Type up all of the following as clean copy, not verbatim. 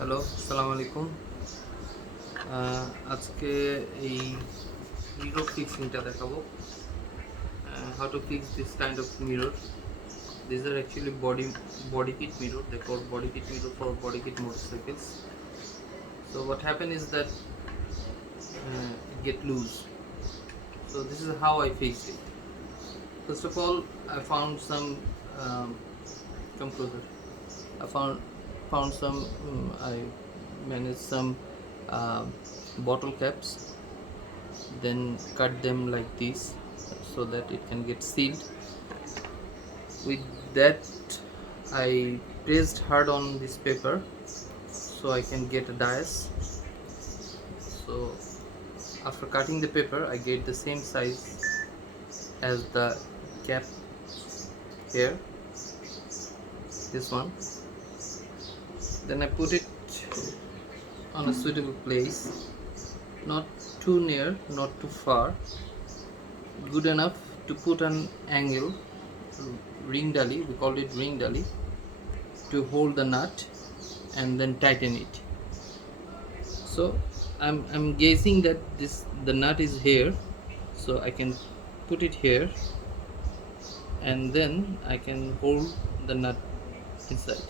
Hello, আসসালামু আলাইকুম। আজকে এই মিরর ফিক্সিংটা দেখাবো। How to fix this kind of mirror. These are actually body kit mirror. They call body kit mirror for body kit motorcycles. So what happened is that it get loose. So this is how I fixed it. First of all, I found some. Come closer. I found some. I managed some bottle caps, then cut them like this so that it can get sealed. With that, I pressed hard on this paper so I can get a dies. So after cutting the paper, I get the same size as the cap here, this one. Then I put it on a suitable place, not too near, not too far, good enough to put an angle, ring dolly, we call it ring dolly, to hold the nut and then tighten it. So I'm guessing that the nut is here, so I can put it here and then I can hold the nut inside.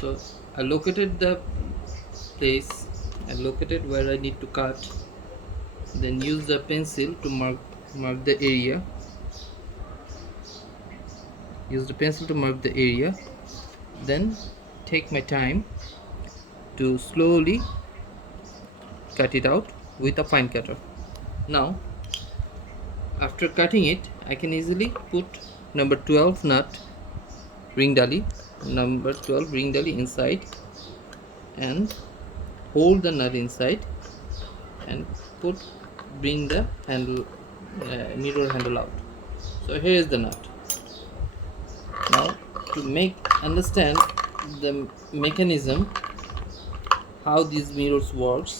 So I located the place, I located where I need to cut, then use the pencil to mark the area. Use the pencil to mark the area, then take my time to slowly cut it out with a fine cutter. Now after cutting it, I can easily put number 12 nut ring dolly, number 12 ring dolly inside and hold the nut inside and bring the handle, mirror handle out. So here is the nut. Now to make understand the mechanism how these mirrors works,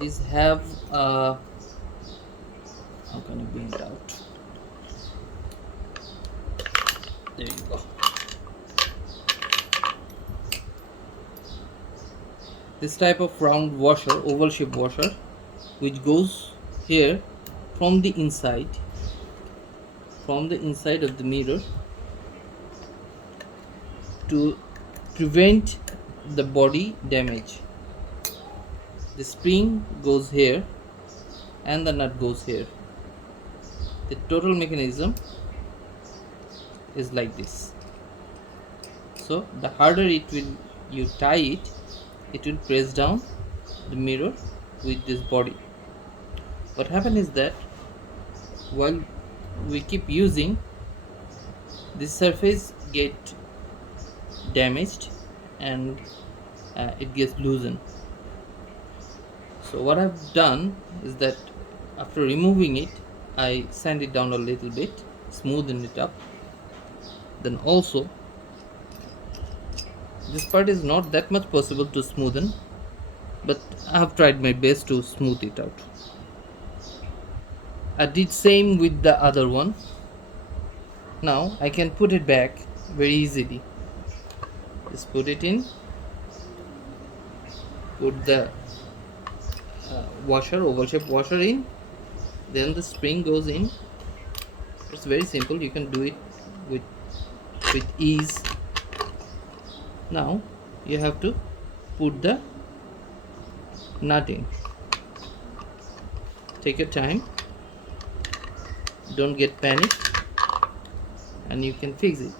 these have how can I bring it out? There you go. This type of round washer, oval shape washer, which goes here from the inside of the mirror to prevent the body damage. The spring goes here and the nut goes here. The total mechanism is like this. So the harder you tie it will press down the mirror with this body. What happens is that while we keep using, this surface get damaged and it gets loosened. So what I've done is that after removing it, I sand it down a little bit, smoothen it up. Then also, this part is not that much possible to smoothen, but I have tried my best to smooth it out. I did same with the other one. Now I can put it back very easily. Just put it in, put the oval shape washer in, then the spring goes in. It's very simple, you can do it with ease. Now you have to put the nut in. Take your time, don't get panic, and you can fix it.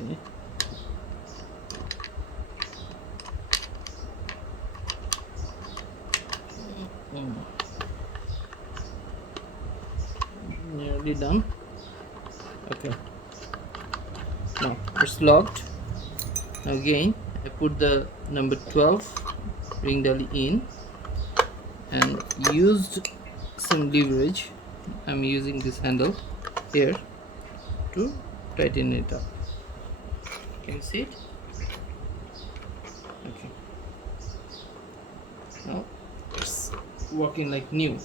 Okay. Nearly done. Okay, now it's locked. Now again I put the number 12 ring dolly in and used some leverage. I'm using this handle here to tighten it up. Can you see it? Okay, Now it's working like new.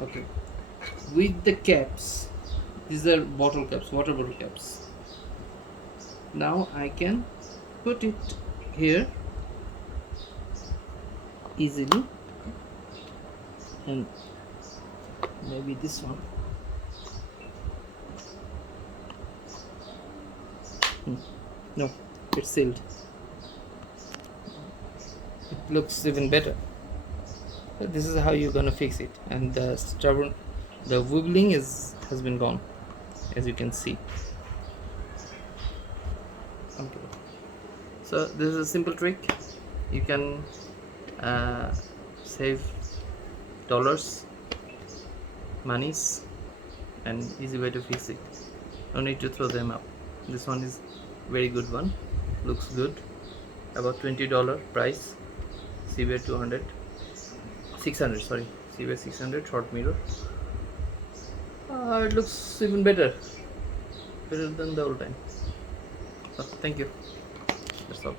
Okay, with the caps, these are bottle caps, water bottle caps. Now I can put it here easily, and maybe this one. No, it's sealed. It looks even better. So this is how you're gonna fix it, and the stubborn, the wiggling has been gone, as you can see. Okay, so this is a simple trick. You can save dollars, monies, and easy way to fix it. No need to throw them out. This one is very good one, looks good. About $20 price. Seaware 200, 600, sorry, Seaware 600 short mirror. It looks even better than the old time. So, thank you. That's all.